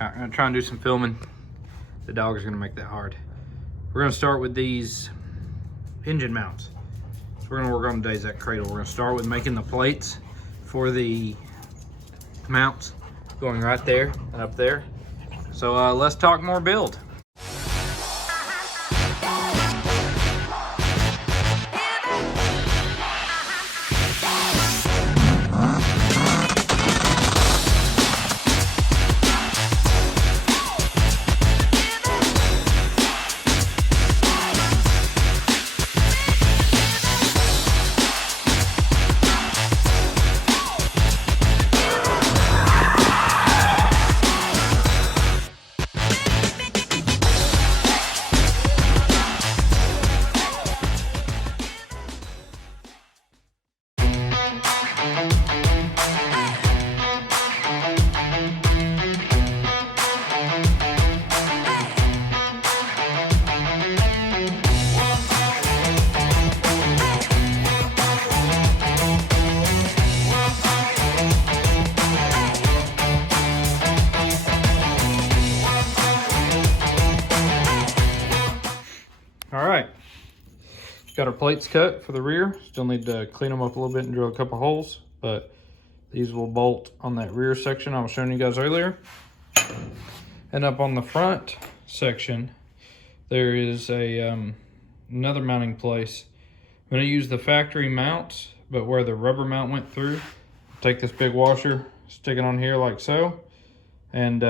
I'm gonna try and do some filming. The dog is gonna make that hard. We're gonna start with these engine mounts. So we're gonna work on today's that cradle. We're gonna start with making the plates for the mounts, going right there and up there. So let's talk more build. All right, got our plates cut for the rear. Still need to clean them up a little bit and drill a couple holes, but these will bolt on that rear section I was showing you guys earlier. And up on the front section, there is a another mounting place. I'm gonna use the factory mounts, but where the rubber mount went through, take this big washer, stick it on here like so, and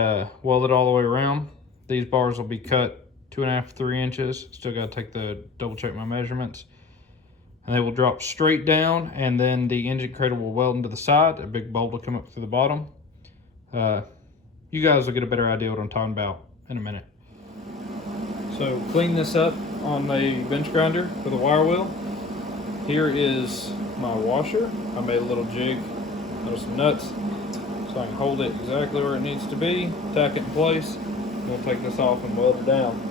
weld it all the way around. These bars will be cut 2.5 to 3 inches. Still got to take the double check my measurements, and they will drop straight down, and then the engine cradle will weld into the side. A big bolt will come up through the bottom. You guys will get a better idea what I'm talking about in a minute. So clean this up on the bench grinder with a wire wheel. Here is my washer. I made a little jig out of some nuts so I can hold it exactly where it needs to be, tack it in place. We'll take this off and weld it down.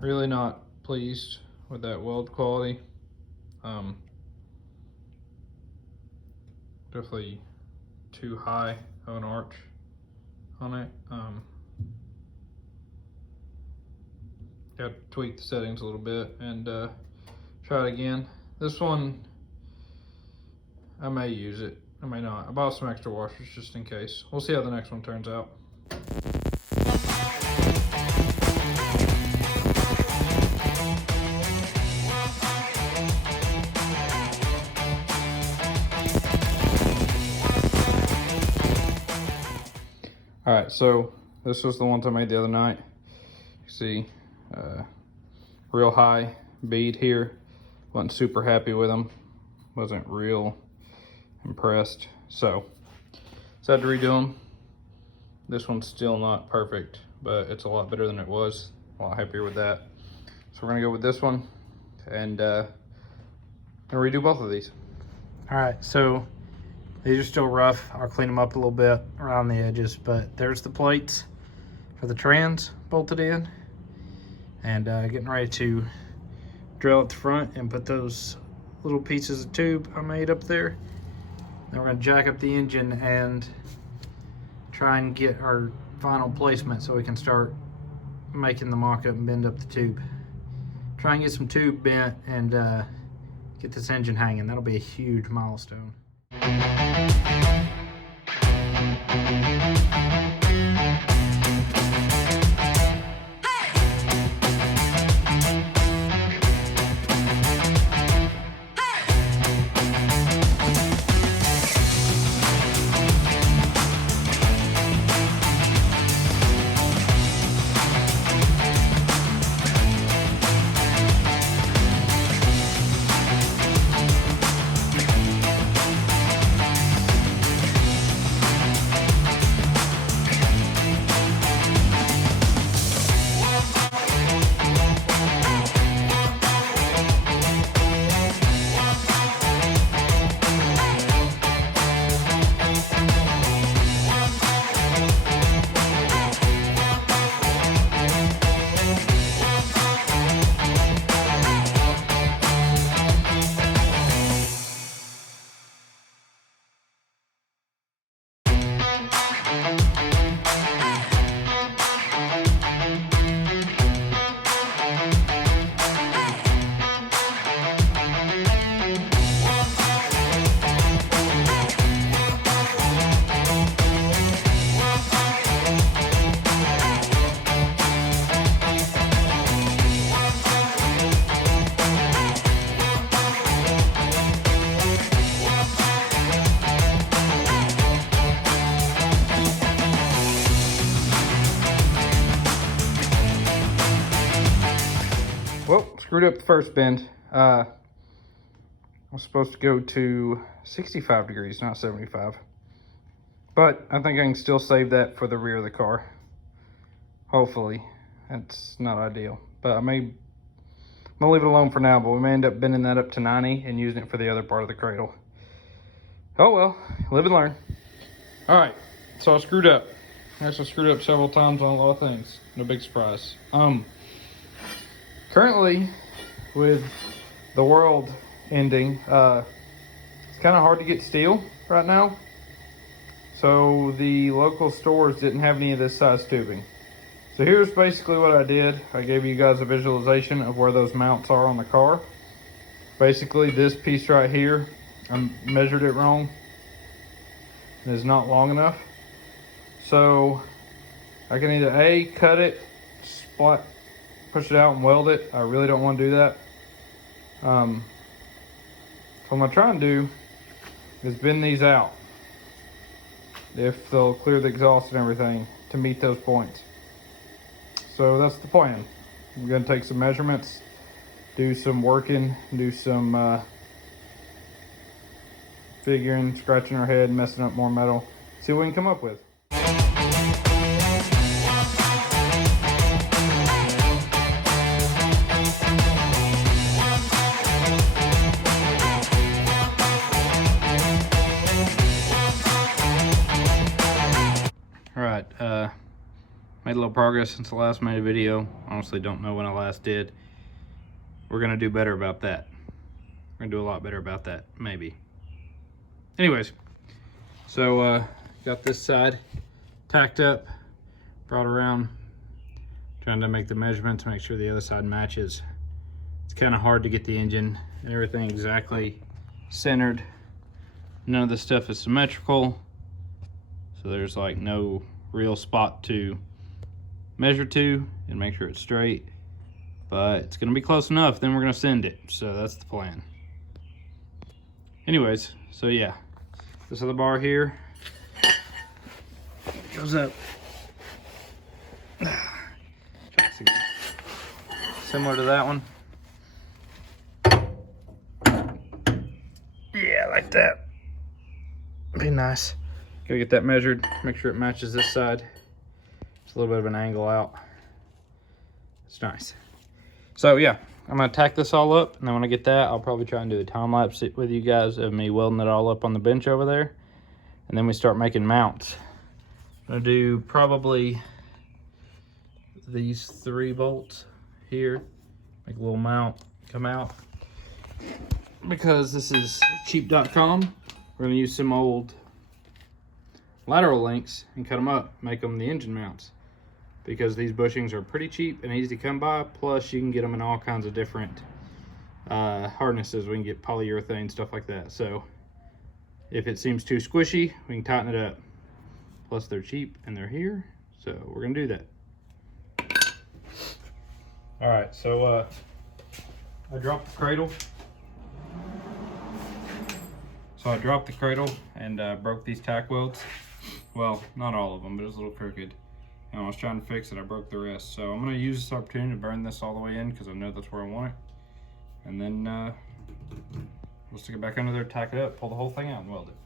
Really not pleased with that weld quality. Definitely too high of an arch on it. Got to tweak the settings a little bit and try it again. This one, I may use it, I may not. I bought some extra washers just in case. We'll see how the next one turns out. All right, so this was the ones I made the other night. You see, real high bead here. Wasn't super happy with them. Wasn't real impressed. So had to redo them. This one's still not perfect, but it's a lot better than it was. A lot happier with that. So we're gonna go with this one and gonna redo both of these. All right, so these are still rough. I'll clean them up a little bit around the edges, but there's the plates for the trans bolted in, and getting ready to drill at the front and put those little pieces of tube I made up there. Then we're gonna jack up the engine and try and get our final placement so we can start making the mock-up and bend up the tube. Try and get some tube bent and get this engine hanging. That'll be a huge milestone. screwed up the first bend. I was supposed to go to 65 degrees, not 75. But I think I can still save that for the rear of the car. Hopefully. That's not ideal. But I'm gonna leave it alone for now, but we may end up bending that up to 90 and using it for the other part of the cradle. Oh well, live and learn. All right, so I screwed up. Actually, I screwed up several times on a lot of things. No big surprise. Currently, with the world ending, it's kind of hard to get steel right now. So the local stores didn't have any of this size tubing. So here's basically what I did. I gave you guys a visualization of where those mounts are on the car. Basically this piece right here, I measured it wrong. It is not long enough. So I can either A, cut it, splat, push it out and weld it. I really don't want to do that. So what I'm gonna try and do is bend these out, if they'll clear the exhaust and everything, to meet those points. So that's the plan. I'm gonna take some measurements, do some working, do some figuring, scratching our head, messing up more metal, see what we can come up with. Alright, made a little progress since the last made a video. Honestly, don't know when I last did. We're gonna do better about that. We're gonna do a lot better about that, maybe. Anyways, so got this side tacked up, brought around, trying to make the measurements, make sure the other side matches. It's kind of hard to get the engine and everything exactly centered. None of this stuff is symmetrical, so there's like no real spot to measure to and make sure it's straight. But it's gonna be close enough, then we're gonna send it. So that's the plan. Anyways, so yeah, this other bar here goes up similar to that one. Yeah, like that. Be nice. Gotta get that measured, make sure it matches this side. It's a little bit of an angle out. It's nice. So yeah, I'm gonna tack this all up, and then when I get that, I'll probably try and do a time lapse with you guys of me welding it all up on the bench over there, and then we start making mounts. I'm gonna do probably these 3 bolts here, make a little mount come out. Because this is cheap.com, we're gonna use some old lateral links and cut them up, make them the engine mounts. Because these bushings are pretty cheap and easy to come by, plus you can get them in all kinds of different hardnesses. We can get polyurethane, stuff like that. So if it seems too squishy, we can tighten it up. Plus they're cheap and they're here, so we're gonna do that. All right, so I dropped the cradle. So I dropped the cradle and broke these tack welds. Well, not all of them, but it was a little crooked. And I was trying to fix it, I broke the rest. So I'm gonna use this opportunity to burn this all the way in because I know that's where I want it. And then we'll stick it back under there, tack it up, pull the whole thing out and weld it.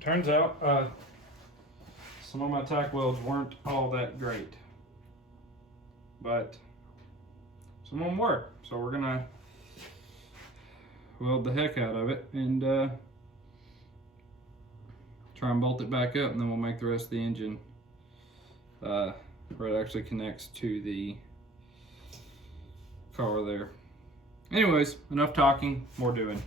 Turns out some of my tack welds weren't all that great, but some of them were. So we're gonna weld the heck out of it and try and bolt it back up, and then we'll make the rest of the engine where it actually connects to the car there. Anyways, enough talking, more doing.